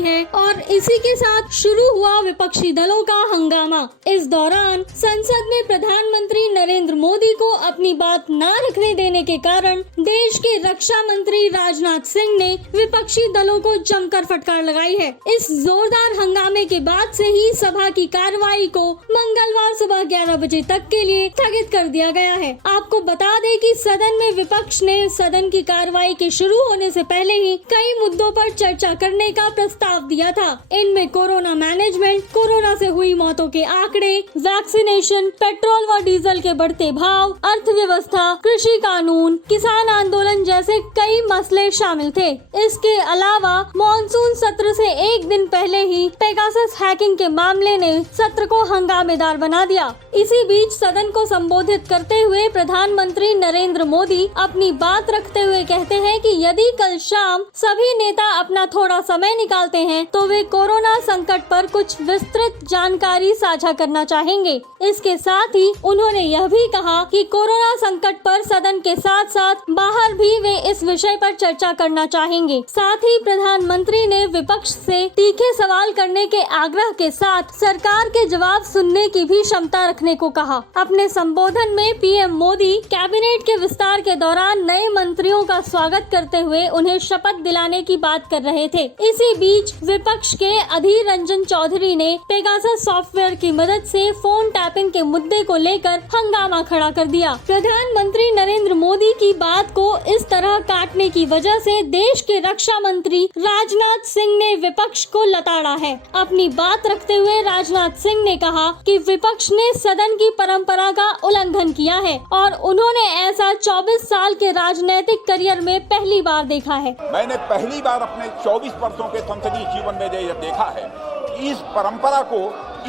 गई है और इसी के साथ शुरू हुआ विपक्षी दलों का हंगामा। इस दौरान संसद में प्रधानमंत्री नरेंद्र मोदी को अपनी बात न रखने देने के कारण देश के रक्षा मंत्री राजनाथ सिंह ने विपक्षी दलों को जमकर फटकार लगाई है। इस जोरदार हंगामे के बाद से ही सभा की कार्रवाई को मंगलवार सुबह 11 बजे तक के लिए स्थगित कर दिया गया है। आपको बता दें कि सदन में विपक्ष ने सदन की कार्रवाई के शुरू होने से पहले ही कई मुद्दों पर चर्चा करने का प्रस्ताव दिया था। इनमें कोरोना मैनेजमेंट, कोरोना से हुई मौतों के आंकड़े, वैक्सीनेशन, पेट्रोल व डीजल के बढ़ते भाव, अर्थव्यवस्था, कृषि कानून, किसान आंदोलन जैसे कई मसले शामिल थे। इसके अलावा मॉनसून सत्र से एक दिन पहले ही पेगासस हैकिंग के मामले ने सत्र को हंगामेदार बना दिया। इसी बीच सदन को संबोधित करते हुए प्रधानमंत्री नरेंद्र मोदी अपनी बात रखते हुए कहते हैं कि यदि कल शाम सभी नेता अपना थोड़ा समय निकालते हैं तो वे कोरोना संकट पर कुछ विस्तृत जानकारी साझा करना चाहेंगे। इसके साथ ही उन्होंने यह भी कहा कि कोरोना संकट पर सदन के साथ साथ बाहर भी वे इस विषय पर चर्चा करना चाहेंगे। साथ ही प्रधानमंत्री ने विपक्ष से तीखे सवाल करने के आग्रह के साथ सरकार के जवाब सुनने की भी क्षमता रखने को कहा। अपने संबोधन में पीएम मोदी कैबिनेट के विस्तार के दौरान नए मंत्रियों का स्वागत करते हुए उन्हें शपथ दिलाने की बात कर रहे थे। इसी बीच विपक्ष के अधीर रंजन चौधरी ने पेगासस सॉफ्टवेयर की मदद से फोन टैपिंग के मुद्दे को लेकर हंगामा खड़ा कर दिया। प्रधानमंत्री नरेंद्र मोदी की बात को इस तरह काटने की वजह से देश के रक्षा मंत्री राजनाथ सिंह ने विपक्ष को लताड़ा है। अपनी बात रखते हुए राजनाथ सिंह ने कहा कि विपक्ष ने सदन की परंपरा का उल्लंघन किया है और उन्होंने ऐसा 24 साल के राजनीतिक करियर में पहली बार देखा है। मैंने पहली बार अपने 24 वर्षों के संसदीय जीवन में ये देखा है कि इस परंपरा को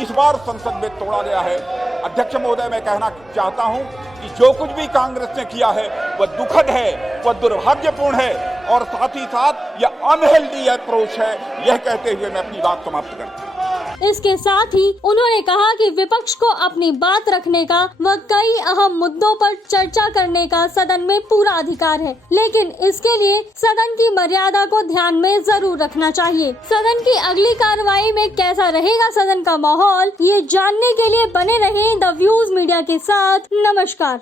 इस बार संसद में तोड़ा गया है। अध्यक्ष महोदय, मैं कहना चाहता हूं कि जो कुछ भी कांग्रेस ने किया है वह दुखद है, वह दुर्भाग्यपूर्ण है और साथ ही साथ यह अनहेल्दी अप्रोच है। यह कहते हुए मैं अपनी बात समाप्त करता हूं। इसके साथ ही उन्होंने कहा कि विपक्ष को अपनी बात रखने का व कई अहम मुद्दों पर चर्चा करने का सदन में पूरा अधिकार है, लेकिन इसके लिए सदन की मर्यादा को ध्यान में जरूर रखना चाहिए। सदन की अगली कार्रवाई में कैसा रहेगा सदन का माहौल, ये जानने के लिए बने रहें द व्यूज मीडिया के साथ। नमस्कार।